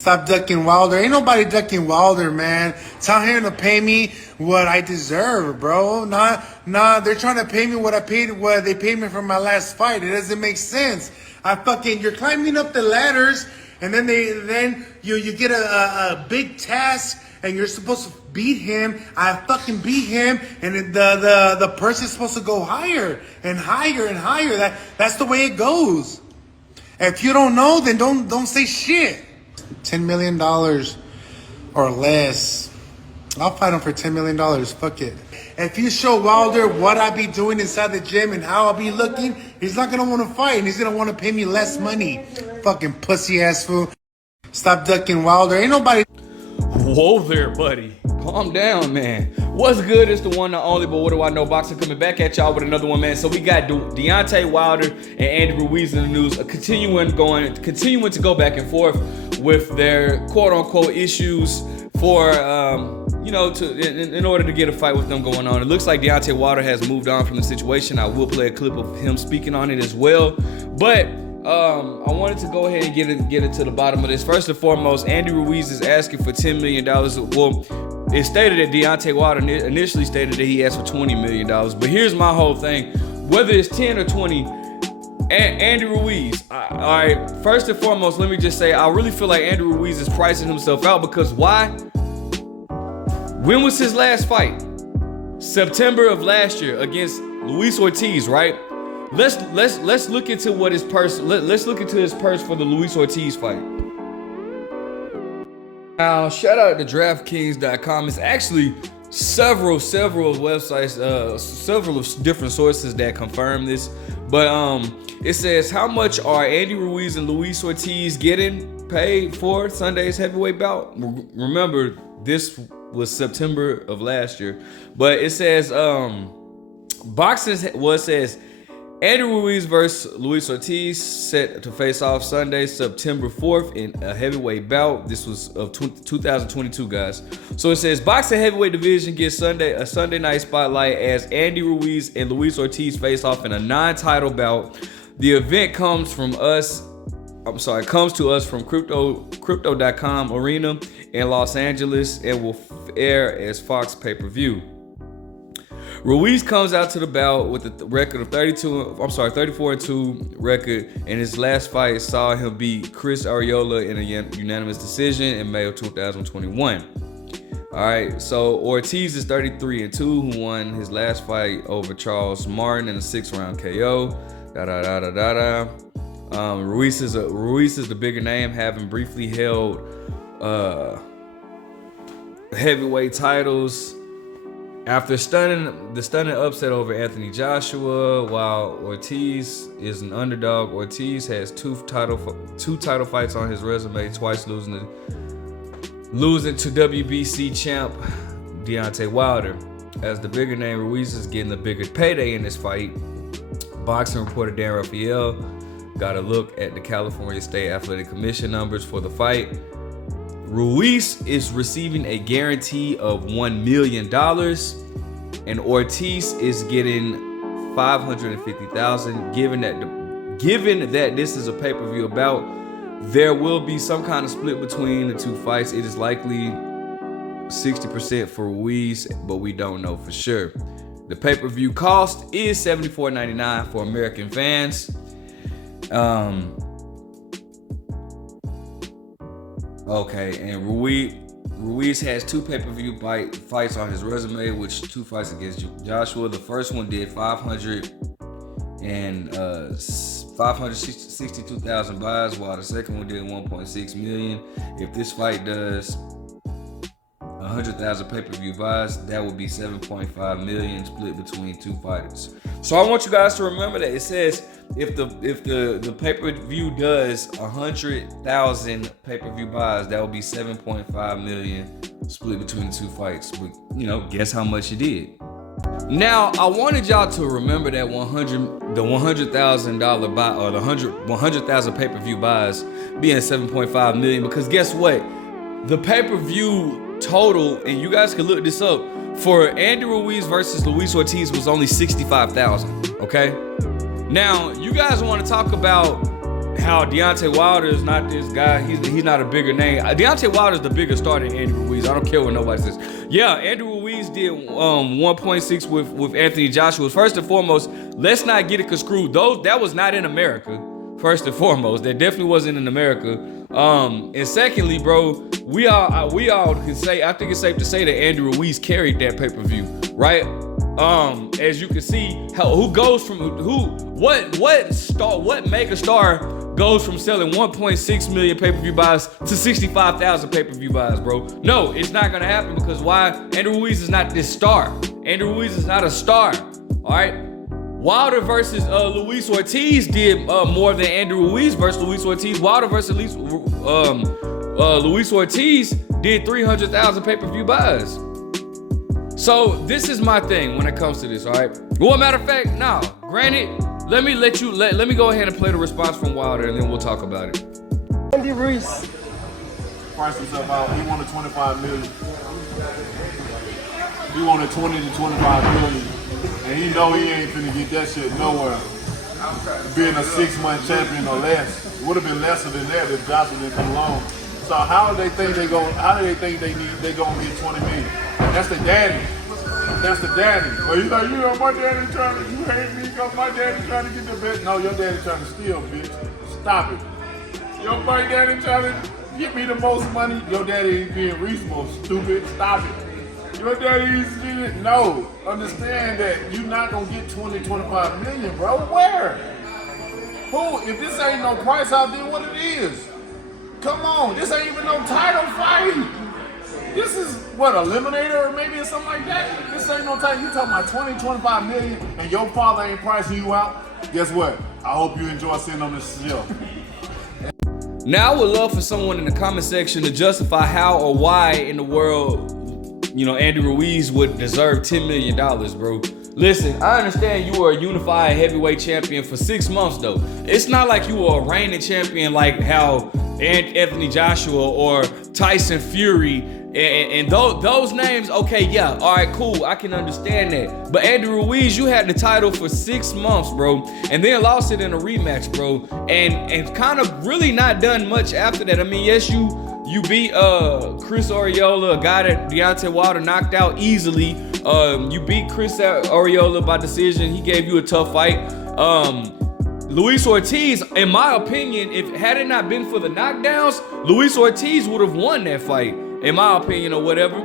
Stop ducking Wilder. Ain't nobody ducking Wilder, man. Tell him to pay me what I deserve, bro. Nah, they're trying to pay me what they paid me for my last fight. It doesn't make sense. You're climbing up the ladders, and then you get a big task, and you're supposed to beat him. I fucking beat him, and the person's supposed to go higher and higher and higher. That's the way it goes. If you don't know, then don't say shit. $10 million or less. I'll fight him for $10 million. Fuck it. If you show Wilder what I be doing inside the gym and how I'll be looking, he's not going to want to fight. And he's going to want to pay me less money. Fucking pussy ass fool. Stop ducking Wilder. Ain't nobody. Whoa there, buddy. Calm down, man. What's good? It's the one and only, but what do I know? Boxing coming back at y'all with another one, man. So we got Deontay Wilder and Andy Ruiz in the news, continuing to go back and forth with their quote-unquote issues for, in order to get a fight with them going on. It looks like Deontay Wilder has moved on from the situation. I will play a clip of him speaking on it as well, but I wanted to go ahead and get it to the bottom of this. First and foremost, Andy Ruiz is asking for $10 million. Well, it stated that Deontay Wilder initially stated that he asked for $20 million. But here's my whole thing. Whether it's 10 or 20, Andy Ruiz, all right, first and foremost, let me just say, I really feel like Andy Ruiz is pricing himself out because why? When was his last fight? September of last year against Luis Ortiz, right? Let's look into what his purse. Let's look into his purse for the Luis Ortiz fight. Now, shout out to DraftKings.com. It's actually several websites, several different sources that confirm this. But it says, how much are Andy Ruiz and Luis Ortiz getting paid for Sunday's heavyweight bout? Remember, this was September of last year. But it says, says Andy Ruiz versus Luis Ortiz set to face off Sunday, September 4th in a heavyweight bout. This was of 2022, guys. So it says boxing heavyweight division gets a Sunday night spotlight as Andy Ruiz and Luis Ortiz face off in a non-title bout. The event comes to us from Crypto.com Arena in Los Angeles and will air as Fox pay-per-view. Ruiz comes out to the bout with a record of 34-2 record, and his last fight saw him beat Chris Arreola in a unanimous decision in May of 2021. All right, so Ortiz is 33-2, who won his last fight over Charles Martin in a 6-round KO. Ruiz is the bigger name, having briefly held heavyweight titles after the stunning upset over Anthony Joshua. While Ortiz is an underdog, Ortiz has two title fights on his resume, twice losing to WBC champ Deontay Wilder. As the bigger name, Ruiz is getting a bigger payday in this fight. Boxing reporter Dan Rafael got a look at the California State Athletic Commission numbers for the fight. Ruiz is receiving a guarantee of $1 million, and Ortiz is getting $550,000. Given that this is a pay-per-view bout, there will be some kind of split between the two fights. It is likely 60% for Ruiz, but we don't know for sure. The pay-per-view cost is $74.99 for American fans. Okay, and Ruiz has two pay-per-view fights on his resume, which 2 fights against Joshua. The first one did 562,000 buys, while the second one did 1.6 million. If this fight does 100,000 pay-per-view buys, that would be 7.5 million split between two fighters. So I want you guys to remember that it says if the pay-per-view does 100,000 pay-per-view buys, that would be 7.5 million split between the two fights. But guess how much you did. Now I wanted y'all to remember that $100,000 buy, or the 100,000 pay-per-view buys being 7.5 million, because guess what? The pay-per-view total, and you guys can look this up, for Andy Ruiz versus Luis Ortiz was only 65,000. Okay, now you guys want to talk about how Deontay Wilder is not this guy. He's not a bigger name. Deontay Wilder is the bigger star than Andy Ruiz. I don't care what nobody says. Yeah, Andy Ruiz did 1.6 with Anthony Joshua. First and foremost, let's not get it construed. That was not in America. First and foremost, that definitely wasn't in America. And secondly, bro, we all can say, I think it's safe to say that Andy Ruiz carried that pay-per-view, right? As you can see, what mega star goes from selling 1.6 million pay-per-view buys to 65,000 pay-per-view buys, bro? No, it's not gonna happen because why? Andy Ruiz is not this star. Andy Ruiz is not a star, all right? Wilder versus Luis Ortiz did more than Andy Ruiz versus Luis Ortiz. Wilder versus Luis Ortiz did 300,000 pay-per-view buys. So this is my thing when it comes to this, all right? Well, matter of fact, now, granted, let me go ahead and play the response from Wilder, and then we'll talk about it. Andy Ruiz priced himself out. He wanted 25 million. He wanted 20 to 25 million. And he know he ain't finna get that shit nowhere. Being a 6-month champion or less. Would have been lesser than that if Joshua didn't come along. So how do they think they gonna get 20 million? That's the daddy. That's the daddy. Well, you know, my daddy trying to, you hate me because my daddy trying to get the best. No, your daddy trying to steal, bitch. Stop it. My daddy trying to get me the most money. Your daddy ain't being reasonable, stupid. Stop it. Your daddy is, no. Understand that you're not gonna get 20, 25 million, bro. Where? Who? If this ain't no price out there, what it is? Come on, this ain't even no title fight. This is what, eliminator or maybe or something like that? This ain't no title. You talking about 20, 25 million and your father ain't pricing you out? Guess what? I hope you enjoy sitting on this show. Now I would love for someone in the comment section to justify how or why in the world, Andy Ruiz would deserve $10 million, bro. Listen, I understand you were a unified heavyweight champion for 6 months, though. It's not like you were a reigning champion like how Anthony Joshua or Tyson Fury and those names. Okay, yeah, all right, cool. I can understand that. But Andy Ruiz, you had the title for 6 months, bro, and then lost it in a rematch, bro, and kind of really not done much after that. I mean, yes, you beat Chris Arreola, a guy that Deontay Wilder knocked out easily. You beat Chris Arreola by decision. He gave you a tough fight. Luis Ortiz, in my opinion, had it not been for the knockdowns, Luis Ortiz would have won that fight, in my opinion, or whatever.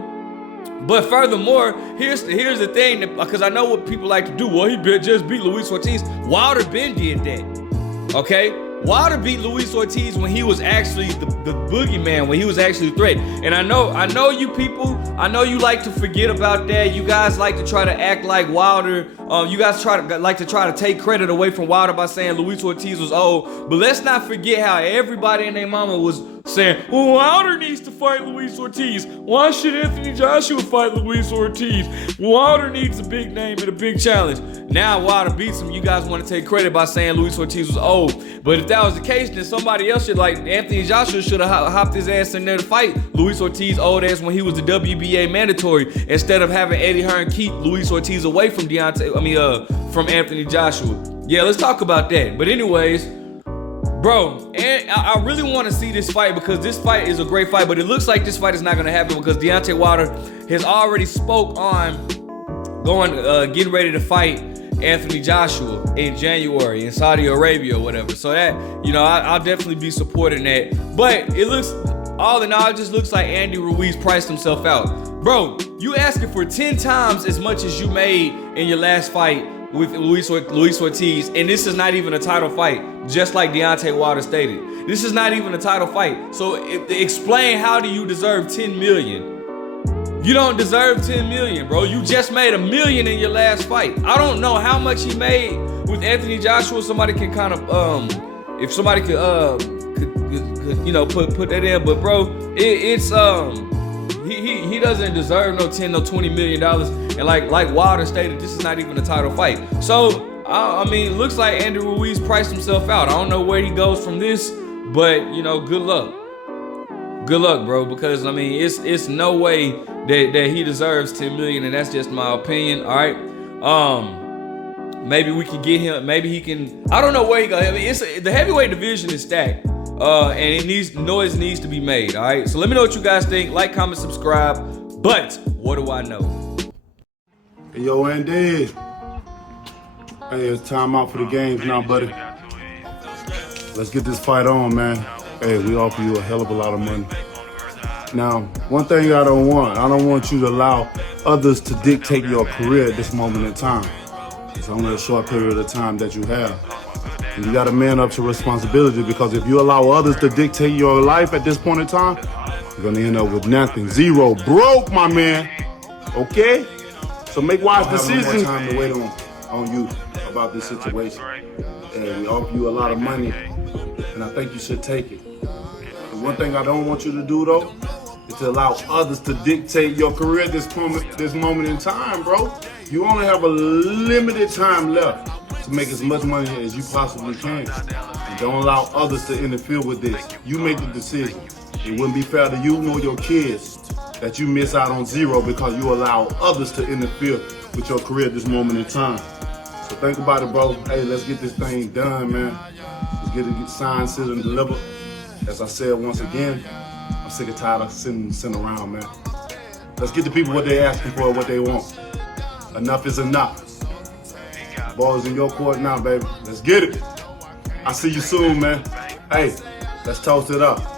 But furthermore, here's the thing, because I know what people like to do. Well, he just beat Luis Ortiz. Wilder Ben did that, okay? Wilder beat Luis Ortiz when he was actually the boogeyman, when he was actually the threat. And I know you people, I know you like to forget about that. You guys like to try to act like Wilder. You guys like to try to take credit away from Wilder by saying Luis Ortiz was old. But let's not forget how everybody and their mama was saying, well, Wilder needs to fight Luis Ortiz. Why should Anthony Joshua fight Luis Ortiz? Wilder needs a big name and a big challenge. Now Wilder beats him. You guys want to take credit by saying Luis Ortiz was old. But if that was the case, then somebody else should, like Anthony Joshua, should have hopped his ass in there to fight Luis Ortiz old ass when he was the WBA mandatory, instead of having Eddie Hearn keep Luis Ortiz away from from Anthony Joshua. Yeah, let's talk about that. But anyways, bro, and I really want to see this fight because this fight is a great fight, but it looks like this fight is not going to happen because Deontay Wilder has already spoke on getting ready to fight Anthony Joshua in January in Saudi Arabia or whatever. So that, I'll definitely be supporting that. But it looks, all in all, it just looks like Andy Ruiz priced himself out. Bro, you asking for 10 times as much as you made in your last fight with Luis Ortiz, and this is not even a title fight, just like Deontay Wilder stated. This is not even a title fight. So explain, how do you deserve 10 million? You don't deserve 10 million, bro. You just made $1 million in your last fight. I don't know how much he made with Anthony Joshua. Somebody can kind of, if somebody could put that in. But bro, he doesn't deserve no $20 million. And like Wilder stated, this is not even a title fight. So I mean, looks like Andy Ruiz priced himself out. I don't know where he goes from this, but good luck. Good luck, bro, because I mean, it's no way that he deserves 10 million, and that's just my opinion. All right. Maybe we can get him. Maybe he can. I don't know where he go. I mean, the heavyweight division is stacked, and noise needs to be made. All right. So let me know what you guys think. Like, comment, subscribe. But what do I know? Hey, yo, Andy. Hey, it's time out for the games now, buddy. Let's get this fight on, man. Hey, we offer you a hell of a lot of money. Now, one thing I don't want you to allow others to dictate your career at this moment in time. It's only a short period of time that you have. And you got to man up to responsibility, because if you allow others to dictate your life at this point in time, you're going to end up with nothing. Zero. Broke, my man. Okay? So make wise decisions. I don't have no more time to wait on you about this situation. And we offer you a lot of money, and I think you should take it. The one thing I don't want you to do, though, is to allow others to dictate your career at this moment in time, bro. You only have a limited time left to make as much money as you possibly can. And don't allow others to interfere with this. You make the decision. It wouldn't be fair to you nor your kids that you miss out on zero because you allow others to interfere with your career at this moment in time. So think about it, bro. Hey, let's get this thing done, man. Let's get it signed, sealed, and delivered. As I said once again, I'm sick and tired of sitting around, man. Let's get the people what they asking for, what they want. Enough is enough. Ball's in your court now, baby. Let's get it. I'll see you soon, man. Hey, let's toast it up.